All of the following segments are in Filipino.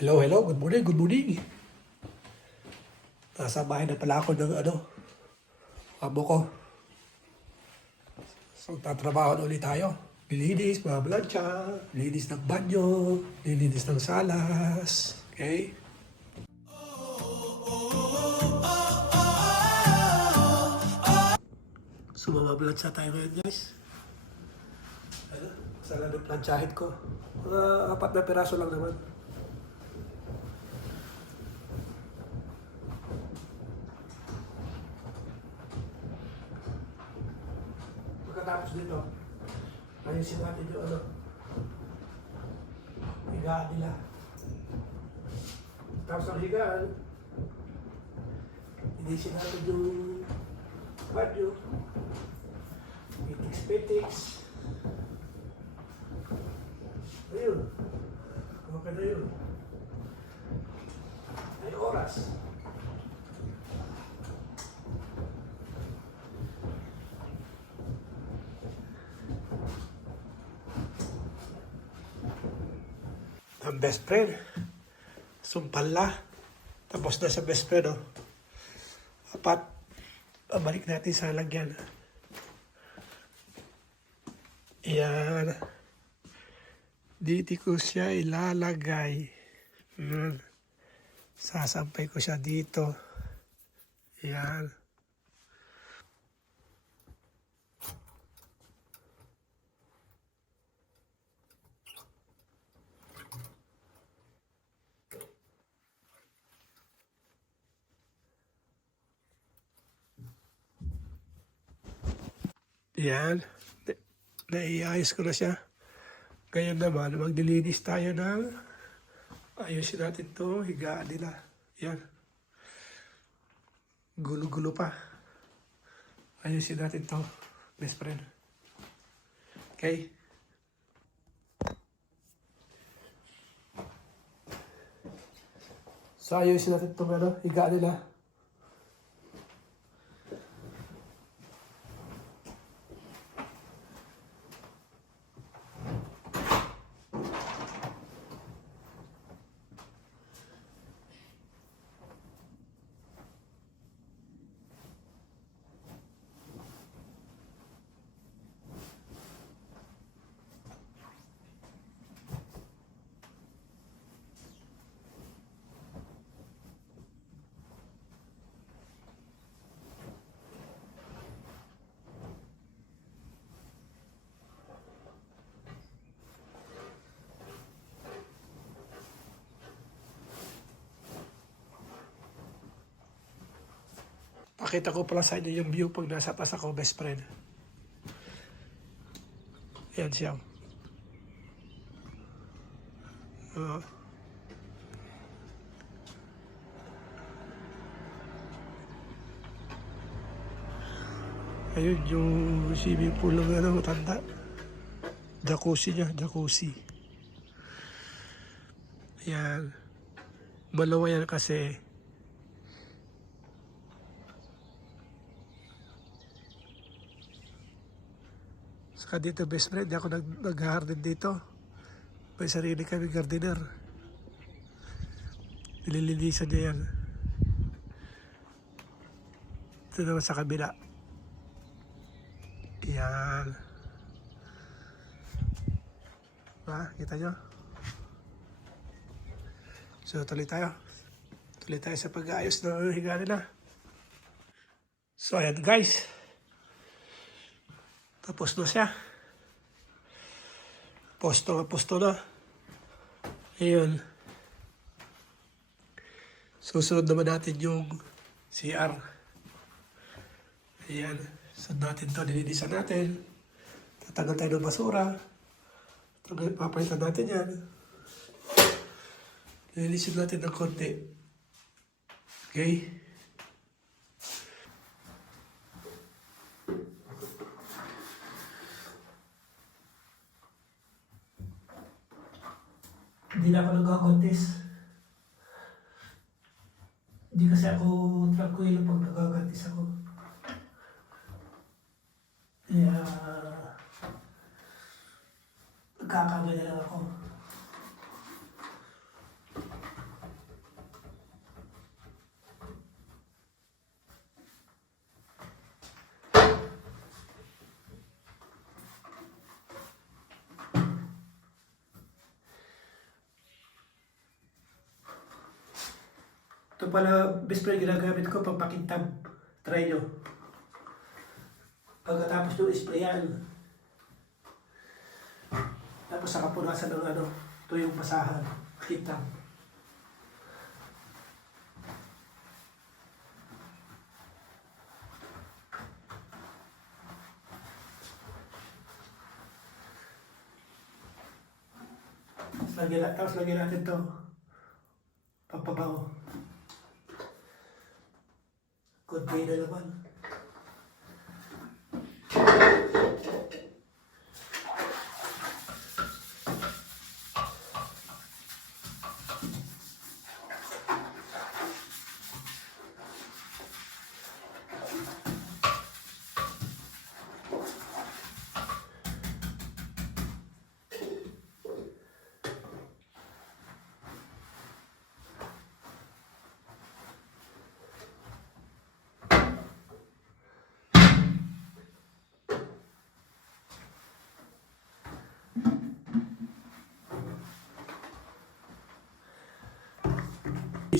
Hello, hello. Good morning, good morning. Nasa bahay na pala ako ng ano, amo ko. So, tatrabaho na ulit tayo. Lilinis, mga blancha, lilinis ng banyo, lilinis ng salas. Okay? So, mga blancha tayo ngayon, guys. Ano? Sala ng planchahin ko. Mga apat na piraso lang naman. Pagkatapos dito, ayusin natin yung ano, higaan nila. Tapos ang higaan, inisin natin yung banyo, pitix-pitix. Ayun, okay na yun. Ay oras. ang best friend. Sumpala. Tapos na sa best friend, oh. Apat. Balik natin sa lagyan. Yan. Dito ko siya ilalagay. Yan. Sasampay ko siya dito. Yan. Yan. Na- Naiayos ko na siya. Ngayon naman, maglilinis tayo ng ayusin natin to higaan nila. Yan. Gulo-gulo pa. Ayusin natin to best friend. Okay? So, ayusin natin itong ano, higaan nila. Pakita ko pala sa inyo yung view pag nasa taas ako, best friend. Yan siya. Oo. ayun yung swimming pool ng ano, matanda. Jacuzzi niya, jacuzzi. Yan. Malawa yan kasi Saka dito best friend, di ako nag nag-garden dito. May sarili kami gardener. Nililinisan niya yan. Ito naman sa kabila. Yan. Ha? Kita nyo? So, tuloy tayo. Tuloy tayo sa pag-aayos ng higa nila. So, ayan guys. Tapos na siya. Posto na posto na. Ayun. Susunod naman natin yung CR. Ayan. Sunod natin to. Nilinisan natin. Tatanggal tayo ng basura. Tanggal, papalitan natin yan. Nilinisin natin ng konti. Okay? Hindi na ako nagkakontes. Hindi kasi ako tranquilo pag nagagantis ako. Kaya, nagkakamali lang ako. Ito pala, best friend, ginagamit ko pag pakintab. Try nyo. Pagkatapos nung isprayan. Tapos sa kapunasan ng ano, ito yung basahan. Kitab. Tapos lagyan, tapos lagyan natin to papabaw. Kunti na naman.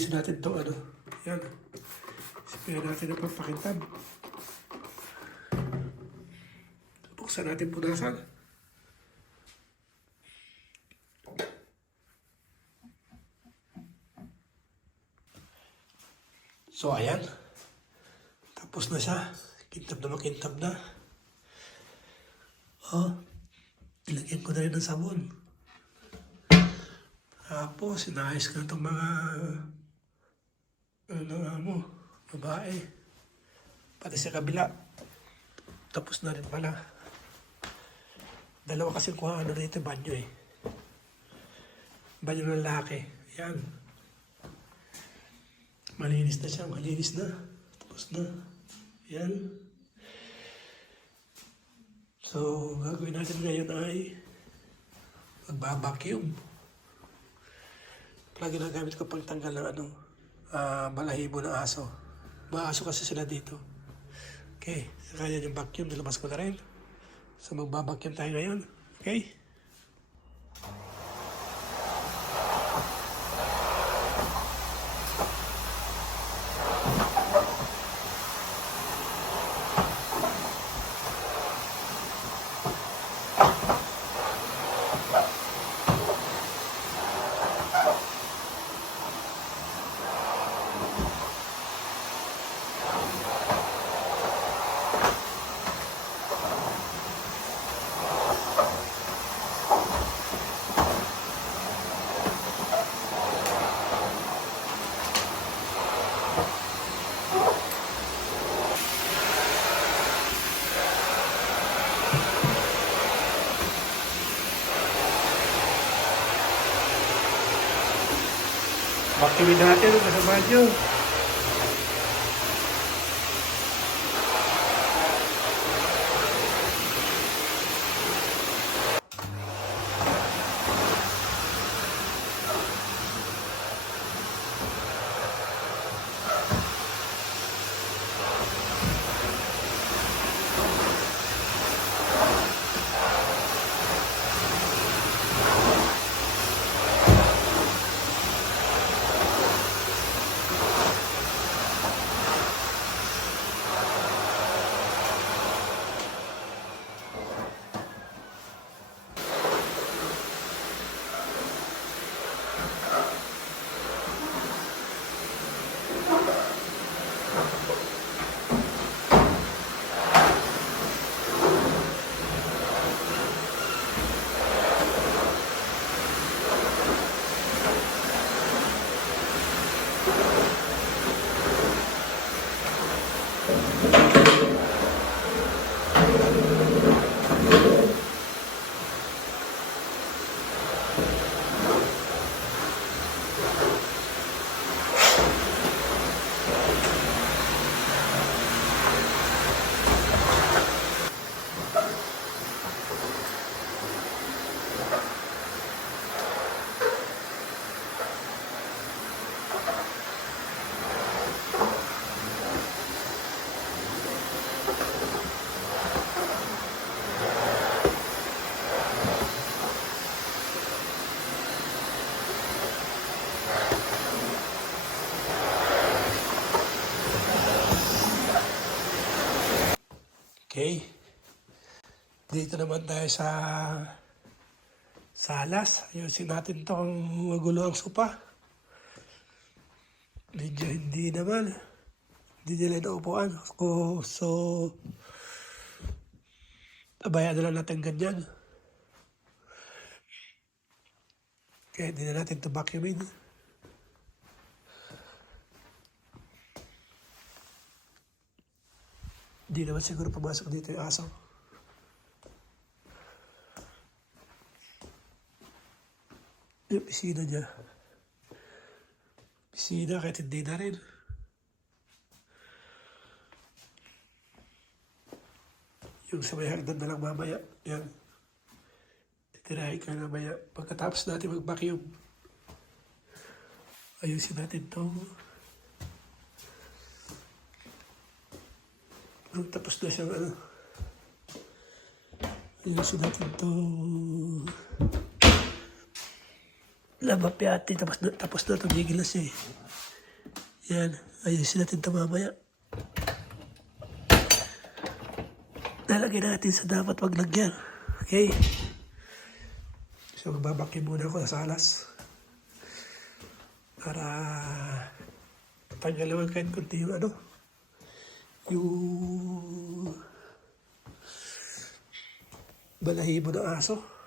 Isa natin to ano. Yan. Isipayan natin ang pampakintab. Buksan natin punasan. So ayan. Tapos na siya. Kintab na makintab na. Oh. Ilagyan ko na rin ng sabon. Tapos, inayos ko na itong mga ano mo, babae. Pati sa kabila. Tapos na rin pala. Dalawa kasi kuha ano dito, banyo eh. Banyo ng lalaki. Yan. Malinis na siya, malinis na. Tapos na. Yan. So, gagawin natin ngayon ay magbabacuum. Lagi ginagamit ko pang tanggal ng ano, ah, balahibo ng aso. Mga aso kasi sila dito. Okay, kaya yung vacuum, nilabas ko na rin. So magbabacuum tayo ngayon. Okay? Vacuumin natin ang nasa sa salas. Ayusin natin tong magulo ang sopa. Medyo hindi naman. Hindi nila naupuan. Ko, so, abayaan na lang natin ganyan. Kaya hindi na natin ito vacuumin. Hindi naman siguro pumasok dito yung aso. Yung pisina niya. Pisina kahit hindi na rin. Yung sa may hagdan na lang mamaya. Yan. Titirahin ka mamaya. Pagkatapos natin mag-vacuum. Ayusin natin to. Nung tapos na siyang ano. Ayusin natin to. Lamapyati. Tapos na, tapos na. Tumigil na siya eh. Yan. Ayusin natin ito mamaya. Lalagay natin sa dapat maglagyan. Okay? So, magbabaki muna ako sa salas. Para tanggalawin kahit kunti yung ano. Yung balahibo ng aso.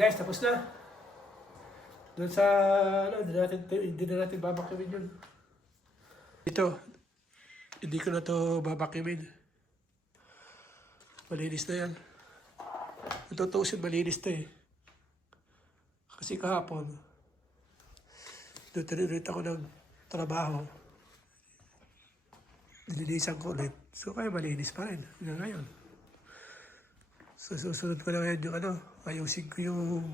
Guys, tapos na. Doon sa, ano, hindi natin, hindi na natin babakimin yun. Ito, hindi ko na to babakimin. Malinis na yan. Natutusin, malinis to eh. Kasi kahapon, doon ulit ako ng trabaho. Nilinisan ko ulit. So kaya malinis pa rin hanggang ngayon. Susunod ko na ngayon yung ano, ayusin ko yung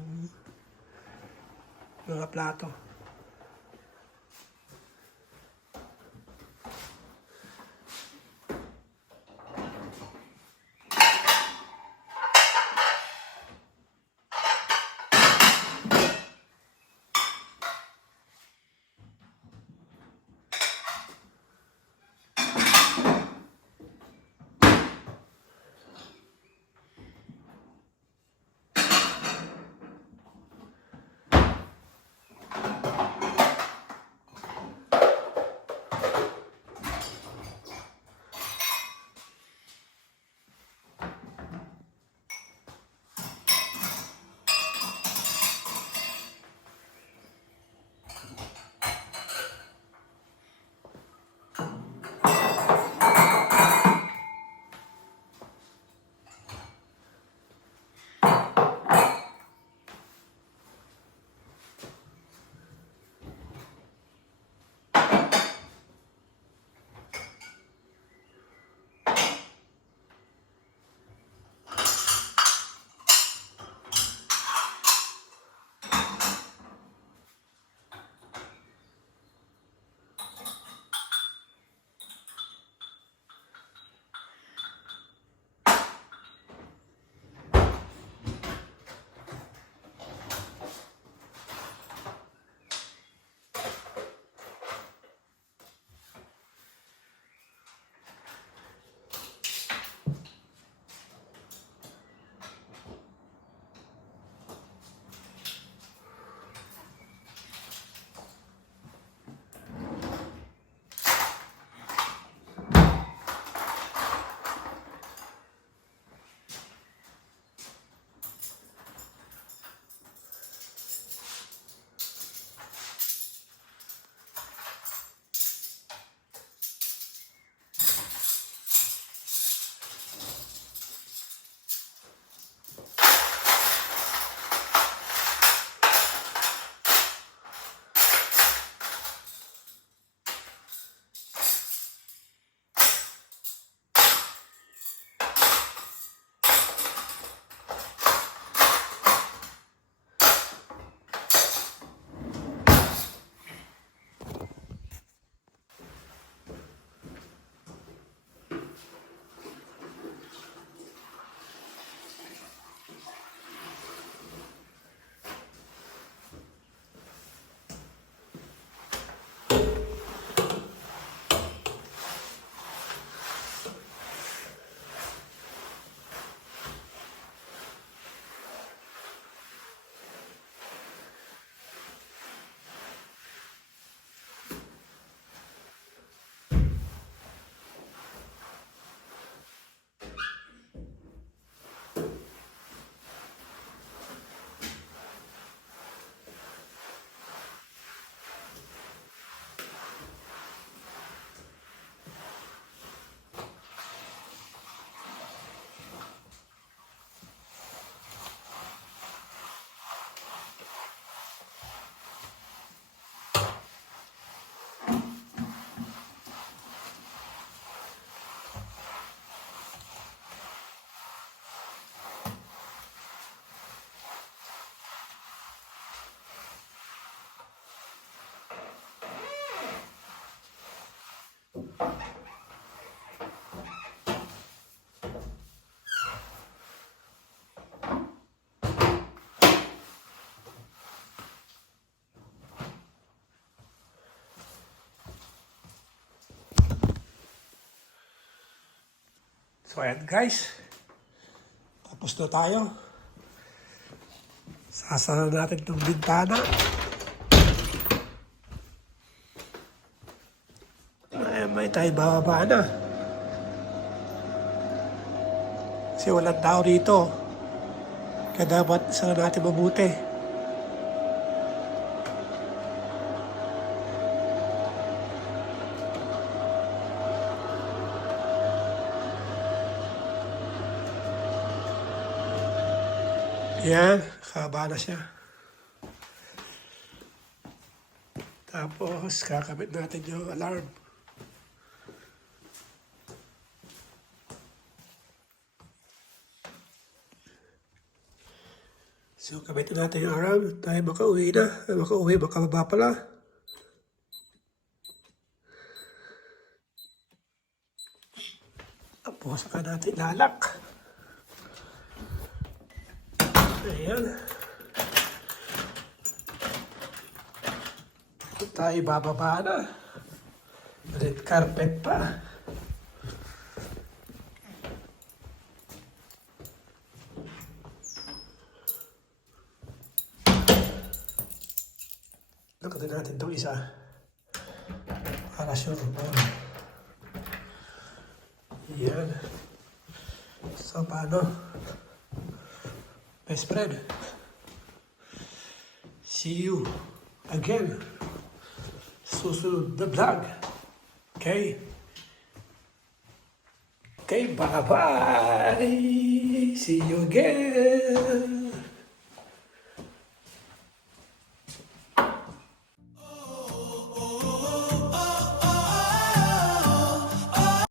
mga plato. So ayan guys. Tapos na tayo. Sasara natin itong bintana. Ay, may tayo bababa na. Kasi walang tao dito. Kaya dapat sara natin mabuti. Yan, kaba na siya. Tapos, kakabit natin yung alarm. So, kabitin natin yung alarm. Tayo makauwi na. Makauwi, makababa pala. Tapos, saka natin lalak. Ayan. Tayo bababa na. Red carpet pa. Nakatin natin itong isa. Para sure mo. Yan. So, paano? Best friend. See you again. Susunod na vlog. Okay? Okay, bye-bye. See you again.